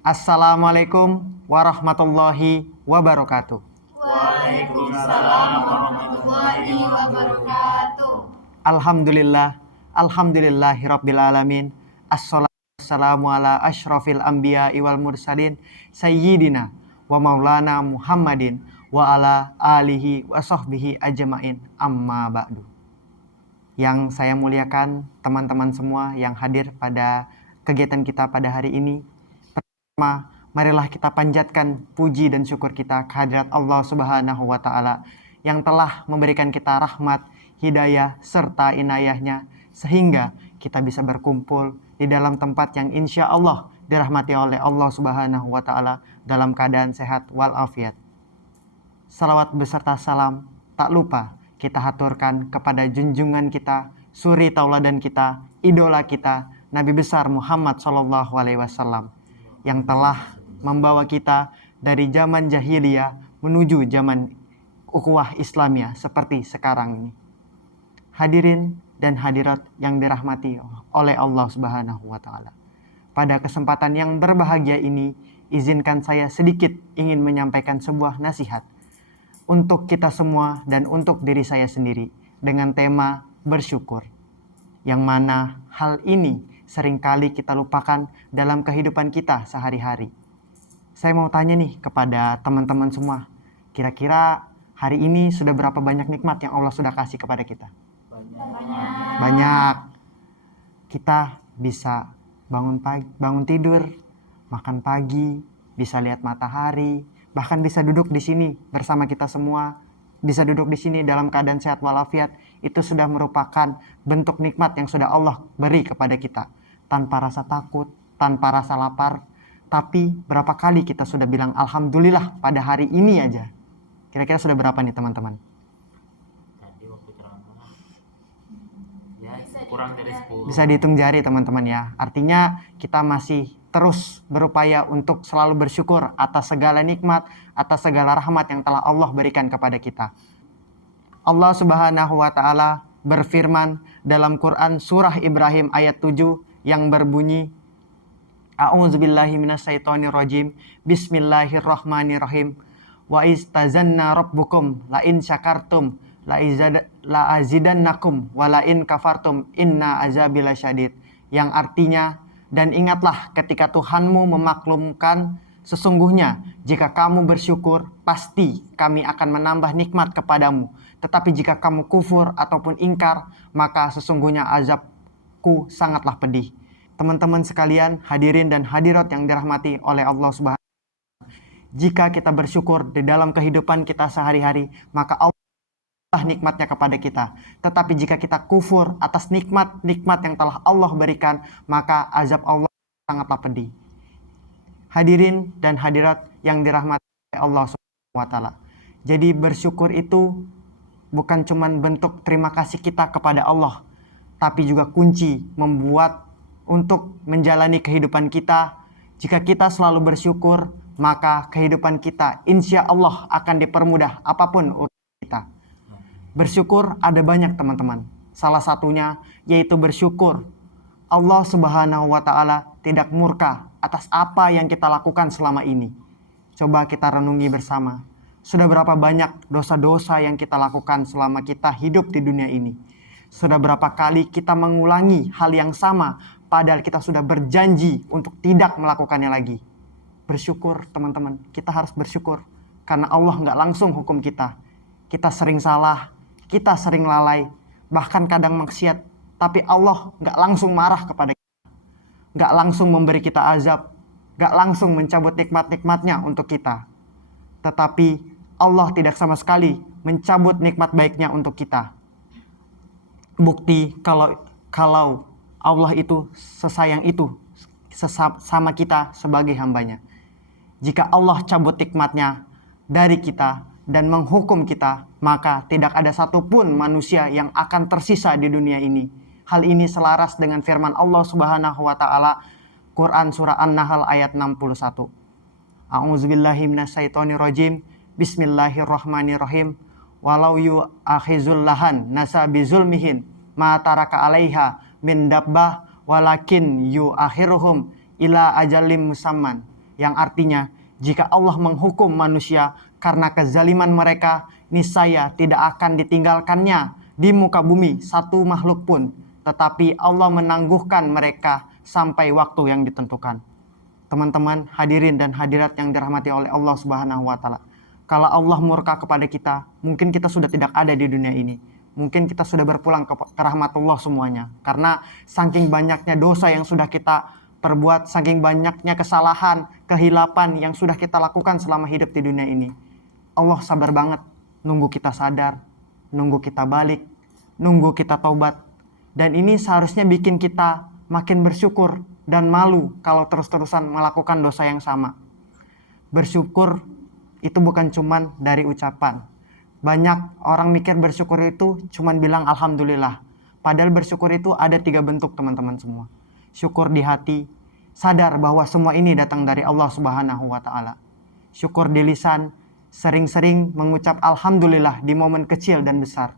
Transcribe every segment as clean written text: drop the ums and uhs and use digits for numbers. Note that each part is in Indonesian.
Assalamualaikum warahmatullahi wabarakatuh. Waalaikumsalam warahmatullahi wabarakatuh. Alhamdulillahirabbil alamin. Assalamu ala asyrafil anbiya wal mursalin sayyidina wa maulana Muhammadin wa ala alihi wa sahbihi ajmain, amma ba'du. Yang saya muliakan teman-teman semua yang hadir pada kegiatan kita pada hari ini. Pertama, marilah kita panjatkan puji dan syukur kita kehadirat Allah Subhanahu wa Ta'ala yang telah memberikan kita rahmat, hidayah, serta inayahnya, sehingga kita bisa berkumpul di dalam tempat yang insya Allah dirahmati oleh Allah Subhanahu wa Ta'ala dalam keadaan sehat walafiat. Salawat beserta salam tak lupa kita haturkan kepada junjungan kita, suri tauladan kita, idola kita, Nabi besar Muhammad SAW, yang telah membawa kita dari zaman jahiliyah menuju zaman ukhuwah Islamiyah seperti sekarang ini. Hadirin dan hadirat yang dirahmati oleh Allah Subhanahu wa Ta'ala. Pada kesempatan yang berbahagia ini, izinkan saya sedikit ingin menyampaikan sebuah nasihat untuk kita semua dan untuk diri saya sendiri dengan tema bersyukur. Yang mana hal ini seringkali kita lupakan dalam kehidupan kita sehari-hari. Saya mau tanya nih kepada teman-teman semua, kira-kira hari ini sudah berapa banyak nikmat yang Allah sudah kasih kepada kita? Banyak. Kita bisa bangun tidur, makan pagi, bisa lihat matahari, bahkan bisa duduk di sini bersama kita semua, bisa duduk di sini dalam keadaan sehat walafiat. Itu sudah merupakan bentuk nikmat yang sudah Allah beri kepada kita, tanpa rasa takut, tanpa rasa lapar. Tapi berapa kali kita sudah bilang alhamdulillah pada hari ini aja? Kira-kira sudah berapa nih teman-teman? Tadi waktu ceramah ya kurang dari 10. Bisa dihitung jari teman-teman ya. Artinya kita masih terus berupaya untuk selalu bersyukur atas segala nikmat, atas segala rahmat yang telah Allah berikan kepada kita. Allah Subhanahu wa Ta'ala berfirman dalam Quran surah Ibrahim ayat 7 yang berbunyi, A'udzubillahi minasyaitonirrajim. Bismillahirrahmanirrahim. Wa istazanna rabbukum la in syakartum la azidannakum wa la in kafartum inna azabi lasyadid. Yang artinya, dan ingatlah ketika Tuhanmu memaklumkan, sesungguhnya jika kamu bersyukur pasti kami akan menambah nikmat kepadamu. Tetapi jika kamu kufur ataupun ingkar, maka sesungguhnya azabku sangatlah pedih. Teman-teman sekalian, hadirin dan hadirat yang dirahmati oleh Allah Subhanahu wa Ta'ala. Jika kita bersyukur di dalam kehidupan kita sehari-hari, maka Allah nikmatnya kepada kita. Tetapi jika kita kufur atas nikmat-nikmat yang telah Allah berikan, maka azab Allah sangatlah pedih. Hadirin dan hadirat yang dirahmati oleh Allah Subhanahu wa Ta'ala. Jadi bersyukur itu bukan cuma bentuk terima kasih kita kepada Allah, tapi juga kunci membuat untuk menjalani kehidupan kita. Jika kita selalu bersyukur, maka kehidupan kita insya Allah akan dipermudah apapun urusan kita. Bersyukur ada banyak teman-teman. Salah satunya yaitu bersyukur Allah Subhanahu wa Ta'ala tidak murka atas apa yang kita lakukan selama ini. Coba kita renungi bersama. Sudah berapa banyak dosa-dosa yang kita lakukan selama kita hidup di dunia ini? Sudah berapa kali kita mengulangi hal yang sama, padahal kita sudah berjanji untuk tidak melakukannya lagi. Bersyukur teman-teman, kita harus bersyukur. Karena Allah nggak langsung hukum kita. Kita sering salah, kita sering lalai, bahkan kadang maksiat. Tapi Allah nggak langsung marah kepada kita. Nggak langsung memberi kita azab. Nggak langsung mencabut nikmat-nikmatnya untuk kita. Tetapi Allah tidak sama sekali mencabut nikmat baiknya untuk kita. Bukti kalau Allah itu sesayang itu sama kita sebagai hambanya. Jika Allah cabut nikmatnya dari kita dan menghukum kita, maka tidak ada satupun manusia yang akan tersisa di dunia ini. Hal ini selaras dengan firman Allah Subhanahu wa Ta'ala, Quran surah An-Nahl ayat 61. A'udzubillahi minasyaitonirrajim. Bismillahirrahmanirrahim. Walau yu'akhizul lahan nasa bizulmihin ma taraka alaiha min dabbah walakin yu'akhiruhum ila ajalim musamman. yang artinya jika Allah menghukum manusia karena kezaliman mereka, niscaya tidak akan ditinggalkannya di muka bumi satu makhluk pun, tetapi Allah menangguhkan mereka sampai waktu yang ditentukan. Teman-teman hadirin dan hadirat yang dirahmati oleh Allah Subhanahu wa taala. Kalau Allah murka kepada kita, mungkin kita sudah tidak ada di dunia ini. Mungkin kita sudah berpulang ke rahmatullah semuanya. Karena saking banyaknya dosa yang sudah kita perbuat, saking banyaknya kesalahan, kehilapan yang sudah kita lakukan selama hidup di dunia ini. Allah sabar banget nunggu kita sadar, nunggu kita balik, nunggu kita taubat. Dan ini seharusnya bikin kita makin bersyukur dan malu kalau terus-terusan melakukan dosa yang sama. Bersyukur itu bukan cuman dari ucapan. Banyak orang mikir bersyukur itu cuman bilang alhamdulillah. Padahal bersyukur itu ada 3 bentuk teman-teman semua. Syukur di hati, sadar bahwa semua ini datang dari Allah Subhanahu wa taala. Syukur di lisan, sering-sering mengucap alhamdulillah di momen kecil dan besar.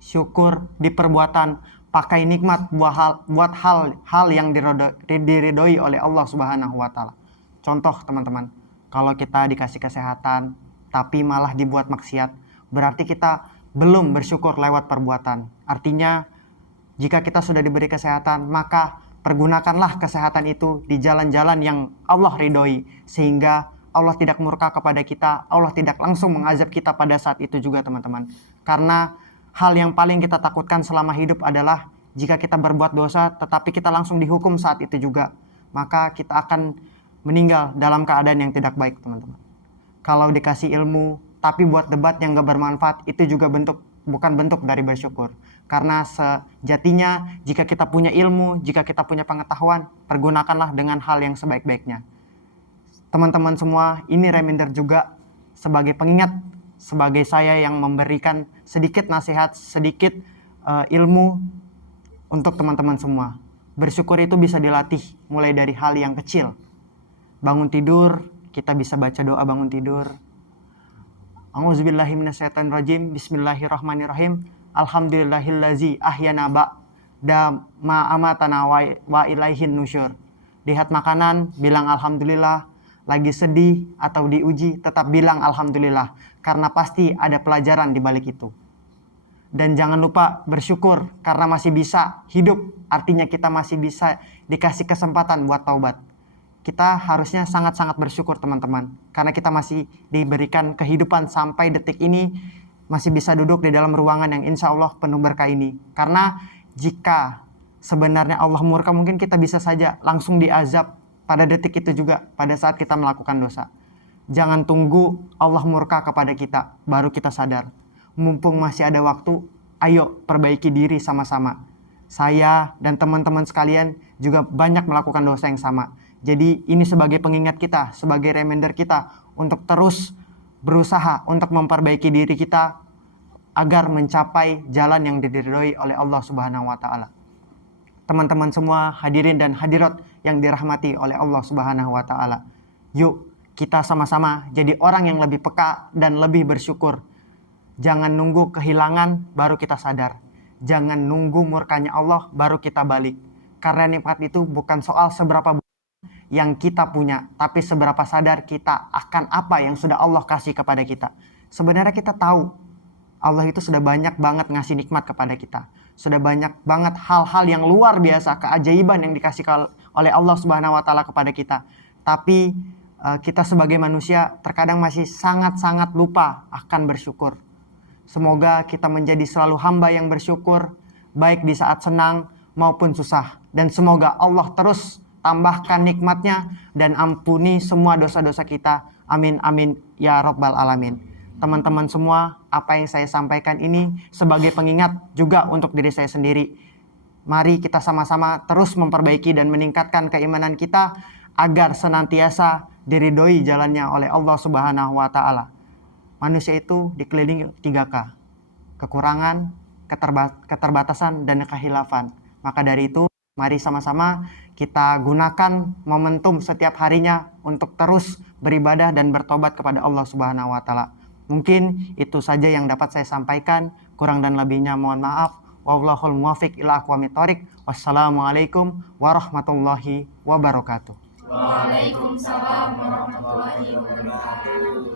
Syukur di perbuatan, pakai nikmat buat hal yang diridhoi oleh Allah Subhanahu wa taala. Contoh teman-teman, kalau kita dikasih kesehatan tapi malah dibuat maksiat, berarti kita belum bersyukur lewat perbuatan. Artinya jika kita sudah diberi kesehatan, maka pergunakanlah kesehatan itu di jalan-jalan yang Allah ridhoi, sehingga Allah tidak murka kepada kita, Allah tidak langsung mengazab kita pada saat itu juga teman-teman. Karena hal yang paling kita takutkan selama hidup adalah jika kita berbuat dosa tetapi kita langsung dihukum saat itu juga, maka kita akan meninggal dalam keadaan yang tidak baik teman-teman. Kalau dikasih ilmu tapi buat debat yang gak bermanfaat, itu juga bukan bentuk dari bersyukur. Karena sejatinya jika kita punya ilmu, jika kita punya pengetahuan, pergunakanlah dengan hal yang sebaik-baiknya. Teman-teman semua, ini reminder juga sebagai pengingat, sebagai saya yang memberikan sedikit nasihat, sedikit ilmu untuk teman-teman semua. Bersyukur itu bisa dilatih mulai dari hal yang kecil. Bangun tidur, kita bisa baca doa bangun tidur. A'udzubillahi minasyaitonirrajim. Bismillahirrahmanirrahim. Alhamdulillahillazi ahyana ba'da ma amatana wa ilaihin nusyur. Lihat makanan, bilang alhamdulillah. Lagi sedih atau diuji, tetap bilang alhamdulillah. Karena pasti ada pelajaran di balik itu. Dan jangan lupa bersyukur karena masih bisa hidup. Artinya kita masih bisa dikasih kesempatan buat taubat. Kita harusnya sangat-sangat bersyukur teman-teman. Karena kita masih diberikan kehidupan sampai detik ini, masih bisa duduk di dalam ruangan yang insya Allah penuh berkah ini. Karena jika sebenarnya Allah murka, mungkin kita bisa saja langsung diazab pada detik itu juga, pada saat kita melakukan dosa. Jangan tunggu Allah murka kepada kita, baru kita sadar. Mumpung masih ada waktu, ayo perbaiki diri sama-sama. Saya dan teman-teman sekalian juga banyak melakukan dosa yang sama. Jadi ini sebagai pengingat kita, sebagai reminder kita untuk terus berusaha untuk memperbaiki diri kita agar mencapai jalan yang diridhoi oleh Allah Subhanahu wa taala. Teman-teman semua, hadirin dan hadirat yang dirahmati oleh Allah Subhanahu wa taala. Yuk, kita sama-sama jadi orang yang lebih peka dan lebih bersyukur. Jangan nunggu kehilangan baru kita sadar. Jangan nunggu murkanya Allah baru kita balik. Karena nikmat itu bukan soal seberapa yang kita punya, tapi seberapa sadar kita akan apa yang sudah Allah kasih kepada kita. Sebenarnya kita tahu Allah itu sudah banyak banget ngasih nikmat kepada kita. Sudah banyak banget hal-hal yang luar biasa, keajaiban yang dikasih oleh Allah Subhanahu wa taala kepada kita. Tapi kita sebagai manusia terkadang masih sangat-sangat lupa akan bersyukur. Semoga kita menjadi selalu hamba yang bersyukur, baik di saat senang maupun susah. Dan semoga Allah terus tambahkan nikmatnya dan ampuni semua dosa-dosa kita. Amin, amin, ya Rabbal Alamin. Teman-teman semua, apa yang saya sampaikan ini sebagai pengingat juga untuk diri saya sendiri. Mari kita sama-sama terus memperbaiki dan meningkatkan keimanan kita agar senantiasa diridhoi jalannya oleh Allah Subhanahu wa taala. Manusia itu dikelilingi 3K. Kekurangan, keterbatasan, dan kehilafan. Maka dari itu, mari sama-sama kita gunakan momentum setiap harinya untuk terus beribadah dan bertobat kepada Allah Subhanahu wa taala. Mungkin itu saja yang dapat saya sampaikan. Kurang dan lebihnya mohon maaf. Wallahul muwaffiq ila aqwamit thoriq. Wassalamualaikum warahmatullahi wabarakatuh. Waalaikumsalam warahmatullahi wabarakatuh.